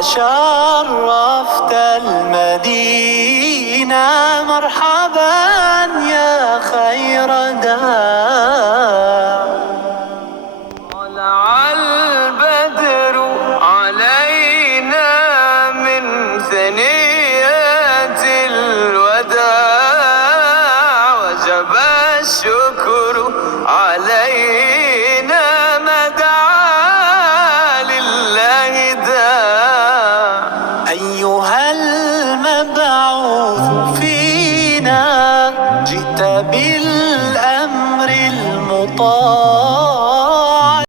شرفت المدينة، مرحبا يا خير داع. طلع البدر علينا من ثنيات الوداع، وجب الشكر علينا ما دعا لله داع. أيها المبعوث فينا، جئت بالأمر المطاع،